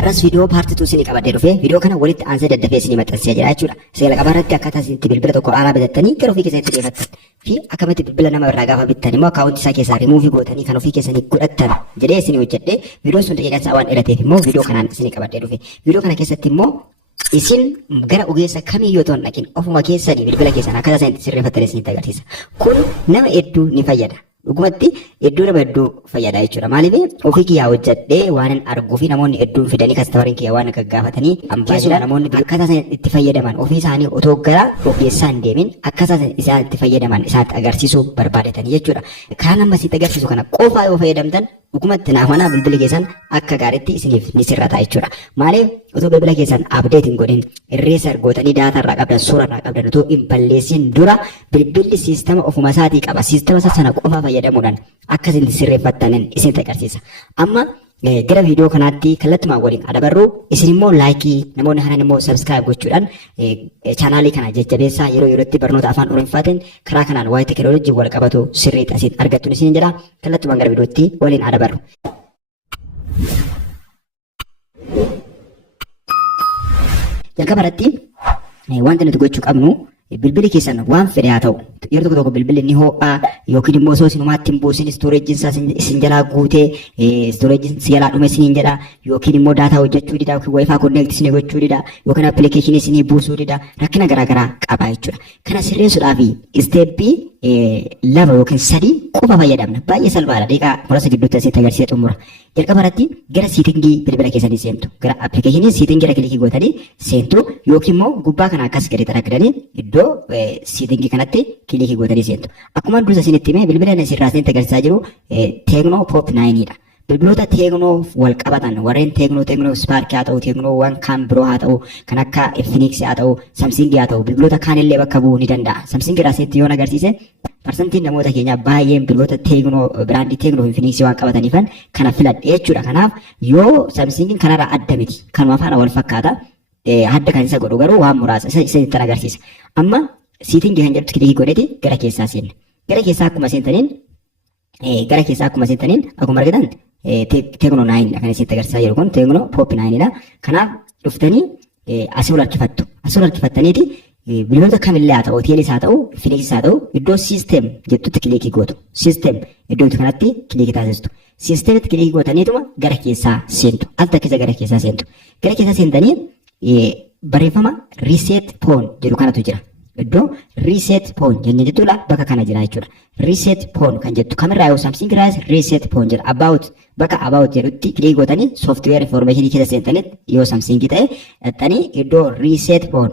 har'as viidiyoo paartii 2 isinii qabadhee dhufee viidiyoo kana walitti aansee daddafee isinii maxxansee jira jechuudha. Seela qabarratti akkaataa isin bilbila tokko haaraa bitattanii gara ofii keessatti dhiyeeffattan fi akkamitti bilbila nama irraa gaafa bittan immoo akaawuntii isaa keessaa rimuuvii gootanii kan ofii keessanii godhattan jedhee isinii hojjedhee viidiyoon sun daqiiqaan isaa waan dheerateef immoo viidiyoo kanaan isinii qabadhee dhufe. Viidiyoo kana keessatti immoo isin gara ogeessa kamiyyuu ta'uu hin dhaqin ofuma keessanii bilbila keessan akkaataa isin sirreeffattan isinitti agarsiisa. Kun nama hedduu ni fayyada. Dhugumatti hedduu nama hedduu fayyada jechuudha. Maaliif ofii kiyyaa hojjedhee waan hin arguu fi namoonni hedduun fidanii kastamariin kiyyaa waan gaggaafatanii ambaasuudha namoonni akkaataa isaan itti fayyadaman ofii isaanii otoo gara ogeessaa hin deemin akkaataa isaan itti fayyadaman isaatti agarsiisuu barbaadatanii jechuudha. Kaan amma sitti agarsiisu kana qofaa yoo fayyadamtan dhugumatti naafana bilbila keessan akka gaariitti isiniif ni sirrata jechuudha. Maaliif otoo bilbila keessan abdeet hin godhin irreessa argootanii daataa irraa qabdan suura irraa qabdan otoo hin balleessin dura bilbilli siistama ofuma isaatii qaba. Siistama sana qofaa fayyadamuudhaan akka isin sirreeffattanin isinitti agarsiisa. Amma gara viidiyoo kanaatti kallattumaan waliin adabarru isin immoo laayikii namoonni hanan immoo sabskiraayib gochuudhaan chaanaalii kana jajjabeessaa yeroo yerootti barnoota afaan Oromoofaatiin karaa kanaan waa'ee teekinooloojii wal qabatu sirriitti asiin argattuun isin jedha. Kallattumaan gara viidiyootti waliin adabarru. Jalqaba irratti wanti nuti gochuu qabnu bilbili keessan waan fedhe haa ta'u yeroo tokko tokko bilbilli ni ho'aa yookiin immoo osoo isinumaatti hin buusin istooreejiin isaa isin jalaa guutee istooreejiin si jalaa dhume isiniin jedha yookiin immoo daataa hojjechuu dida yookiin waayifaa konneekti isinii gochuu dida yookiin appilikeeshinii isinii buusuu dida rakkina garaagaraa qaba jechuudha. Kana sirreessuudhaaf isteeppii lama yookiin sadii qofa fayyadamna. Baay'ee salphaadha. Daqiiqaa muraasa gidduutti asitti agarsiisee xumura. Jalqaba irratti gara siitingii bilbila keessanii seentu. Gara appilikeeshinii siitingii irra kilikii gootanii seentu yookiin immoo gubbaa kana akkas gadi xaragganii iddoo siitingii kanatti kilikii gootanii seentu. Akkuma dursa isinitti himee bilbila inni asirraa isinitti agarsiisaa jiru Tecno Pop 9 dha. Bilbiloota Tecno wal qabatan warreen Tecno Spark haa ta'u Tecno waan kaan biroo haa ta'u kan akka Infinix haa ta'u Samsung haa ta'u bilbiloota kaanillee bakka bu'uu ni danda'a. Samsung irraa isinitti yoo agarsiise parsantiin namoota keenyaa baay'een bilbiloota Tecno biraandii Tecno Infinix waan qabataniifan kana filadhe jechuudha. Kanaaf yoo Samsung kanarraa adda miti kanuma faana wal fakkaata. Adda kan isa godhu garuu waan muraasa isinitti agarsiisa. Amma siitingii kan jedhutti kilikii godheeti gara keessaa seenna. Gara keessaa akkuma seentaniin akkuma argitan Tecno 9 kan isinitti agarsiisaa jiru kun Tecno Pop 9 dha. Kanaaf dhuftanii asii ol harkifattu. Asii ol harkifattaniiti bilbiloota kamillee haa ta'u Teelis haa ta'u Infinix haa ta'u iddoo siistem jettutti kilikii gootu. Siistem iddoo kanatti kilikii taasistu. Siistemitti kilikii gootaniituma gara keessaa seentu. Al takkisa gara keessaa seentu. Gara keessaa seentanii barreeffama reset phone jedhu kanatu jira. Iddoo reset phone jennee jechuudha bakka kana jira jechuudha. Reset phone kan jettu kamirraa yoo Samsung irraa reset phone jedha. Bakka about jedhutti kilikii gootanii software information keessa seentanitti yoo Samsung ta'e dhattanii iddoo reset phone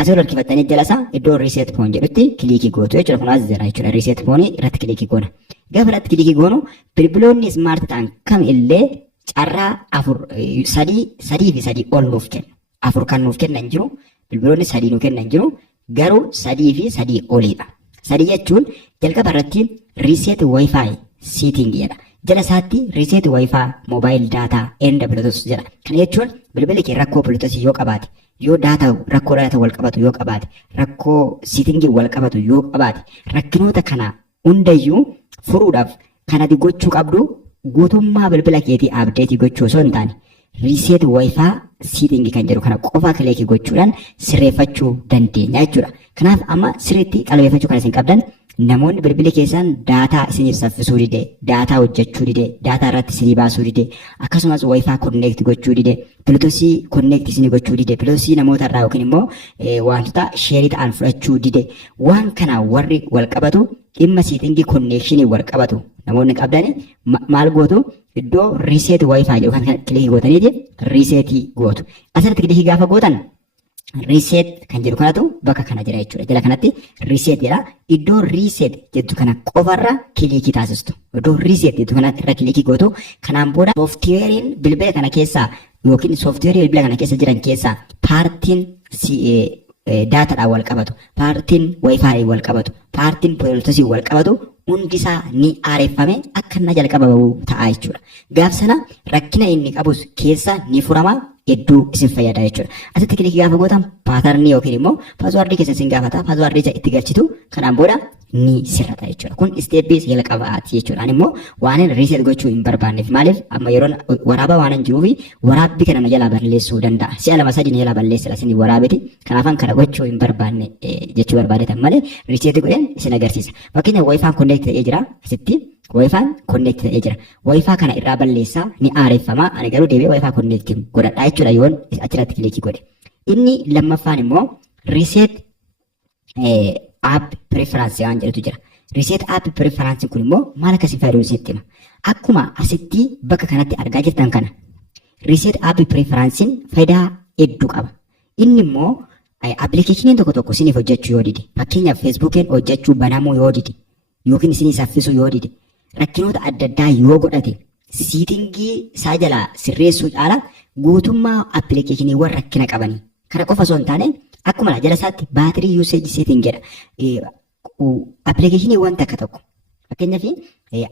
asii ol harkifattanii jalasaa iddoo reset phone jedhutti kilikii gootu jechuudha. Kunaas jira jechuudha. Reset phone irratti kilikii goona. Gaafa irratti kilikii goonu bilbiloonni smart ta'an kam illee carraa sadii fi sadii ol nuuf kennu. Afur kan nuuf kennan jiru bilbiloonni sadii nuuf kennan jiru garuu sadii fi sadii oliidha. Sadii jechuun jalqaba irratti reset wifi setting jedha. Jala isaatti reset wifi mobile data and bluetooth jedha. Kana jechuun bilbilli kee rakkoo bluetooth yoo qabaate yoo rakkoo data wal qabatu yoo qabaate rakkoo setting wal qabatu yoo qabaate rakkinoota kana hundayyuu furuudhaaf kan ati gochuu qabdu guutummaa bilbila keetii update gochuu osoo hin taane reset wifi setting kan jedhu kana qofa kilikii gochuudhaan sirreeffachuu dandeenya jechuudha. Kanaaf amma sirriitti qalbeeffachuu kan isin qabdan namoonni bilbila keessan daataa isiniif saffisuu dide, daataa hojjechuu dide, daataa irratti isinii baasuu dide, akkasumas wifi connect gochuu dide, bluetooth connect isinii gochuu dide, bluetooth namoota irraa yookiin immoo wantoota sheerii ta'an fudhachuu dide, waan kana warri wal qabatu dhimma siitingii connection wal qabatu namoonni qabdani maal gootu iddoo reset wifi yookaan kan kilikii gootaniiti reset gootu. Asirratti kilikii gaafa gootan reset kan jedhu kanatu bakka kana jira jechuudha. Jala kanatti reset jedha. Iddoo reset jettu kana qofarra kilikii taasistu. Iddoo reset jettu kana irra kilikii gootu. Kanaan booda sooftiweeriin bilbila kana keessaa yookiin sooftiweerii bilbila kana keessa jiran keessaa paartiin daataadhaan wal qabatu, paartiin wifi wal qabatu, paartiin bluetooth wal qabatu hundisaa ni aareeffame akka inni jalqaba bahuu ta'a jechuudha. Gaaf sana rakkina inni qabus keessa ni furama hedduu isin fayyada jechuudha. Asitti kilikii gaafa gootan paatarnii yookiin immoo paaswaardii keessa isin gaafata. Paaswaardii itti galchitu kanaan booda ni sirrata jechuudha. Kun isteeppii jalqabaati jechuudha. Ani immoo waan riiseet gochuu hin barbaanneef maaliif amma yeroon waraabaa waan hin jiruufi waraabbii kana na jalaa balleessuu danda'a. Si'a 2-3 na jalaa balleessa isin waraabeti. Kanaafan kana gochuu hin barbaanne jechuu barbaadetan malee riiseet godheen isin agarsiisa. Fakkeenyaaf waayifaan konneekt ta'ee jira asitti. Waayifaan konneekt ta'ee jira. Waayifaa kana irraa balleessaa ni aareffama. Ani garuu deebi'ee waayifaa konneekt godhadhaa jechuudha yoon achirratti kilikii godhe. Inni lammaffaan immoo riiseet app preference waan jedhutu jira. Reset app preference kun immoo maal akkasii fayyadu sitti hima. Akkuma asitti bakka kanatti argaa jirtan kana reset app preference faayidaa hedduu qaba. Inni immoo appilikeeshiniin tokko tokko isiniif hojjechuu yoo dide, fakkeenyaaf feesbuukiin hojjechuu banamuu yoo dide yookiin isinii saffisuu yoo dide, rakkinoota adda addaa yoo godhate siitingii isaa jalaa sirreessuu caala guutummaa appilikeeshiniiwwan rakkina qabanii kana qofa osoo hin taane akkuma jala isaatti baatirii usage setting jedha. Appilikeeshiniiwwan takka tokko fakkeenyaaf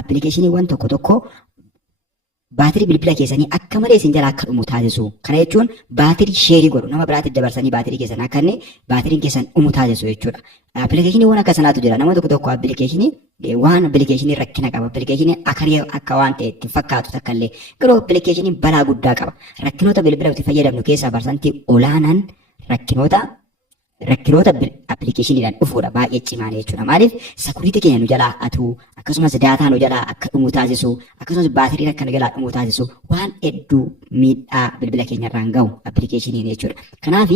appilikeeshiniiwwan tokko tokko baatirii bilbila keessanii akka malee isin jalaa akka dhumu taasisu. Kana jechuun baatirii sheerii godhu nama biraatti dabarsanii baatirii keessan akka inni baatiriin keessan dhumu taasisu jechuudha. Appilikeeshiniiwwan akka sanaatu jira. Nama tokko tokko appilikeeshinii waan appilikeeshinii rakkina qaba. Appilikeeshinii akarii akka waan ta'e itti fakkaatu takka illee garuu appilikeeshinii balaa guddaa qaba. Rakkinoota bilbila itti fayyadamnu keessaa parsantii olaanaan rakkinoota appilikeeshiniidhaan dhufuudha baay'ee cimaan jechuudha. Maaliif sakuriitii keenya nu jalaa hatu akkasumas daataa nu jalaa akka dhumu taasisu akkasumas baatiriin akka nu jalaa dhumu taasisu waan hedduu miidhaa bilbila keenya irraan gahu appilikeeshiniin jechuudha. Kanaaf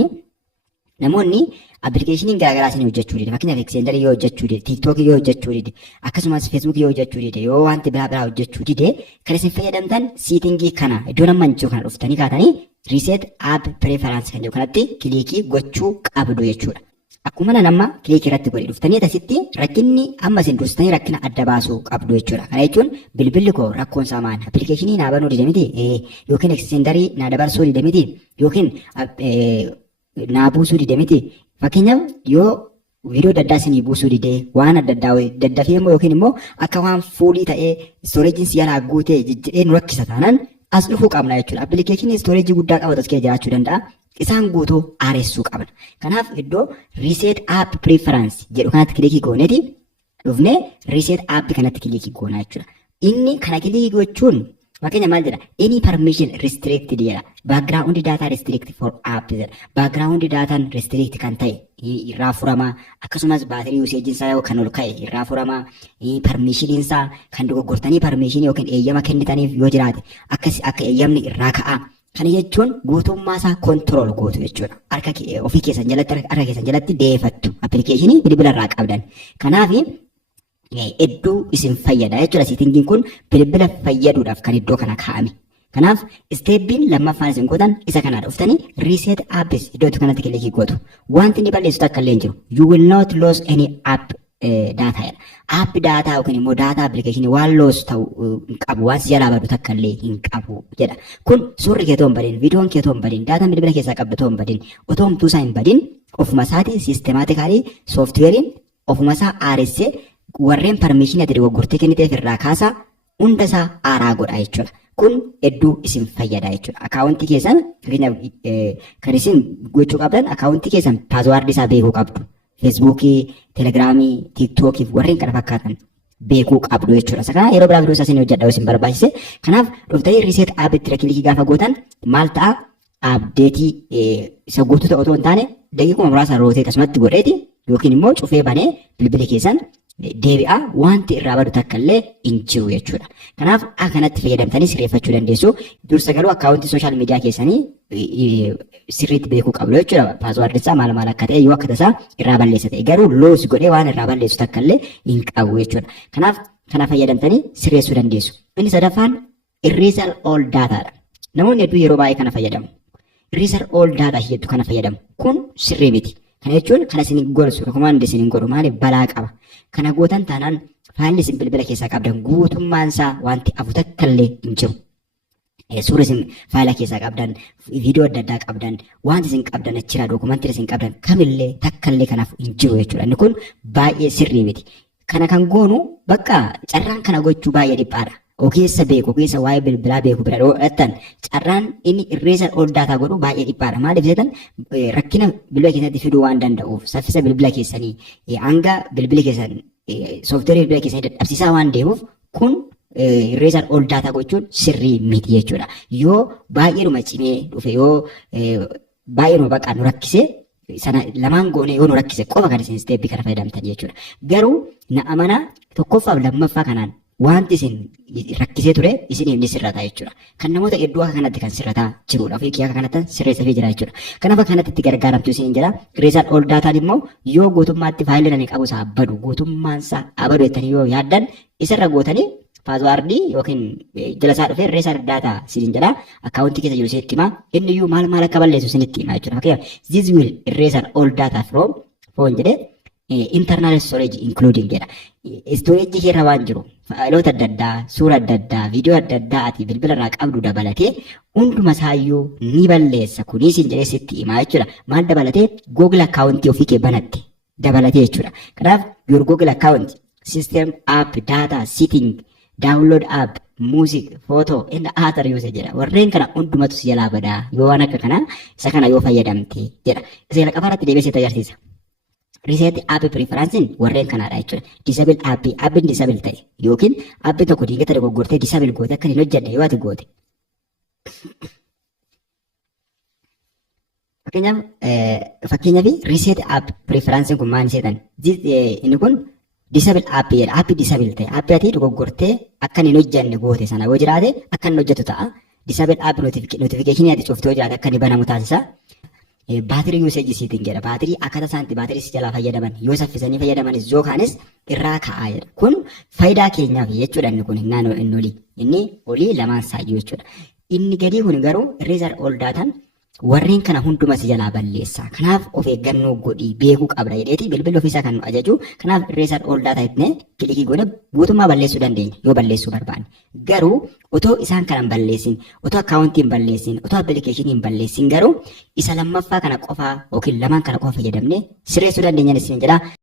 namoonni appilikeeshiniin garaagaraa isin hojjechuu dide fakkeenyaaf eksendarii yoo hojjechuu dide tiiktookii yoo hojjechuu dide akkasumas feesbuukii yoo hojjechuu dide yoo wanti biraa hojjechuu dide kan isin fayyadamtan siitingii kana iddoo nama hin jiru kana dhuftanii kaatanii reset app preference kan jedhu kanatti kilikii gochuu qabdu jechuudha. Akkuma nama kilikii irratti godhe dhuftanii asitti rakkinni amma isin dursitanii rakkina adda baasuu qabdu jechuudha. Kana jechuun bilbilli koo rakkoon isaa maal appilikeeshinii naa banuu dide miti yookiin eksendarii naa dabarsuu dide miti yookiin naa buusuu dide miti. Fakkeenyaaf yoo viidiyoo adda addaa isinii buusuu dide waan adda addaa daddafee immoo yookiin immoo akka waan fuulii ta'ee stooreejiin si jalaa guutee jijjiiree nu rakkisa taanaan as dhufuu qabna jechuudha. Appilikeeshinii stooreejii guddaa qabatu as keessa jiraachuu danda'a. Isaan guutuu aaressuu qabna. Kanaaf iddoo reset app preference jedhu kanatti kilikii gooneeti dhufnee reset app kanatti kilikii goonaa jechuudha. Inni kana kilikii gochuun fakkeenya maal jedha? Any permission restricted jedha. Background data restrict for app jedha. Background data restrict kan ta'e irraa furama. Akkasumas baatirii usage isaa kan ol ka'e irraa furama. Permission isaa kan dogoggortanii permission yookiin eeyyama kennitaniif yoo jiraate akka eeyyamni irraa ka'a. Kana jechuun guutummaa isaa control gootu jechuudha. Harka ofii keessan jalatti deefattu appilikeeshinii bilbila irraa qabdan. Kanaaf hedduu isin fayyada jechuudha. Siitingiin kun bilbila fayyaduudhaaf kan iddoo kana kaa'ame. Kanaaf isteeppiin lammaffaan isin gootan isa kanaa dhuftanii reset apps iddoo kanatti kilikii gootu. Wanti inni balleessu takka illee hin jiru. You will not lose any app data jedha. App data yookiin immoo data appilikeeshinii waan loos ta'u hin qabu waan si jalaa badu takka illee hin qabu jedha. Kun suurri kee otoo hin badin, viidiyoon kee otoo hin badin, daataan bilbila keessaa qabdu otoo hin badin, otoo humtuu isaa hin badin ofuma isaatii siistemaatikaalii sooftiweeriin ofuma isaa aaressee warreen permishinii ati dogoggortee kenniteef irraa kaasaa hunda isaa aaraa godha jechuudha. Kun hedduu isin fayyada jechuudha. Akaawuntii keessan kan isin gochuu qabdan akaawuntii keessan paaswaardii isaa beekuu qabdu. Feesbuukii, Telegiraamii, Tiiktookii fi warreen kana fakkaatan beekuu qabdu jechuudha. Isa kana yeroo biraa viidiyoo isaa isin hojjedha isin barbaachise. Kanaaf dhuftanii reset app itti kilikii gaafa gootan maal ta'a? Abdeetii isa guutuu ta'u otoo hin taane daqiiquma muraasa rootee akkasumatti godheeti yookiin immoo cufee banee bilbila keessan deebi'aa wanti irraa badu takka illee hin jiru jechuudha. Kanaaf akkanatti fayyadamtanii sirreeffachuu dandeessu. Dursa garuu akkaawuntii sooshaal miidiyaa keessanii sirriitti beekuu qabdu jechuudha. Paaswaardii isaa maal akka ta'e yoo akka tasaa irraa balleessa ta'e garuu loos godhee waan irraa balleessu takka illee hin qabu jechuudha. Kanaaf kana fayyadamtanii sirreessuu dandeessu. Inni sadaffaan irreesal all daataadha. Namoonni hedduu yeroo baay'ee kana fayyadamu. Irreesal all daataa jedhu kana fayyadamu. Kun sirrii miti. Kana jechuun kan isin gorsu rekomaandi isin godhu maaliif balaa qaba. Kana gootan taanaan faayilli isin bilbila keessaa qabdan guutummaan isaa wanti afu takka illee hin jiru. Suura isin faayila keessaa qabdan, viidiyoo adda addaa qabdan, wanti isin qabdan achirraa dookumantii isin qabdan kamillee takka illee kanaaf hin jiru jechuudha. Inni kun baay'ee sirrii miti. Kana kan goonu bakka carraan kana gochuu baay'ee dhiphaadha. Ogeessa beeku, ogeessa waa'ee bilbilaa beeku bira dhoodhatan carraan inni irreessa ol daataa godhu baay'ee dhiphaadha. Maaliif jedhan rakkina bilbila keessatti fiduu waan danda'uuf saffisa bilbila keessanii hanga bilbila keessan sooftiweerii dura keessanii dadhabsiisaa waan deemuuf kun irreesaan ol daataa gochuun sirrii miti jechuudha. Yoo baay'eedhuma cimee dhufe yoo baay'eedhuma baqaa nu rakkise sana lamaan goone yoo nu rakkise qofa kan isin isteeppii kana fayyadamtan jechuudha. Garuu na amanaa tokkoffaaf lammaffaa kanaan wanti isin rakkisee ture isiniif ni sirrataa jechuudha. Kan namoota hedduu akka kanatti kan sirrataa jirudha. Ofii kiyyaa akka kanatti sirreessafii jira jechuudha. Kanaaf akka kanatti itti gargaaramtu isin jira. Irreesaan ol daataan immoo yoo guutummaatti faayilii ani qabu isaa abadu guutummaan isaa abadu jettanii yoo yaaddan isarra gootanii paaswaardii yookiin jala isaa dhufee irreesaan daataa isin jedha akkaawuntii keessa jiru isinitti hima inni iyyuu maal akka balleessu isinitti hima jechuudha. Fakkeenyaaf this will irreesaan ol daataa from foon jedhee internal storage including jedha. Storage keerra waan jiru faayiloota adda addaa, suura adda addaa, viidiyoo adda addaa ati bilbila irraa qabdu dabalatee hunduma isaayyuu ni balleessa kunis hin jedhee sitti hima jechuudha. Maal dabalatee Google akkaawuntii ofii kee banatte dabalatee jechuudha. Kanaaf your Google account, system app, data, setting, download app, music, photo, and other usage jedha. Warreen kana hundumatu si jalaa badaa yoo waan akka kana isa kana yoo fayyadamte jedha. Isa qabaratti deebisee agarsiisa. Reset app preference warreen kanaadha jechuudha. Disable appin disable ta'e yookiin appin tokko diigata dogoggortee disable goote akka hin hojjenne yoo ati goote. Fakkeenyaaf reset app preference kun maal jedhan inni kun disable app jedha. App disable ta'e app ati dogoggortee akka hin hojjenne goote sana yoo jiraate akka hin hojjetu ta'a. Disable app notification ati cuftee yoo jiraate akka inni banamu taasisa. Baatirii usage isiitiin jedha. Baatirii akkata isaanitti baatirii si jalaa fayyadaman yoo saffisanii fayyadamanis yookaanis irraa ka'aa jedha. Kun faayidaa keenyaaf jechuudha inni kun inni olii lamaan saayyuu jechuudha. Inni gadii kun garuu irreesaan ol daatan warreen kana hunduma si jalaa balleessa. Kanaaf of eeggannoo godhii beekuu qabda jedheeti bilbilli ofiisaa kan nu ajaju. Kanaaf irreesaan ol daataa itne kilikii godhe guutummaa balleessuu dandeenya yoo balleessuu barbaanne. Garuu otoo isaan kana hin balleessin, otoo akkaawuntii hin balleessin, otoo appilikeeshinii hin balleessin garuu isa lammaffaa kana qofaa yookiin lamaan kana qofa fayyadamne sirreessuu dandeenya isin jedha.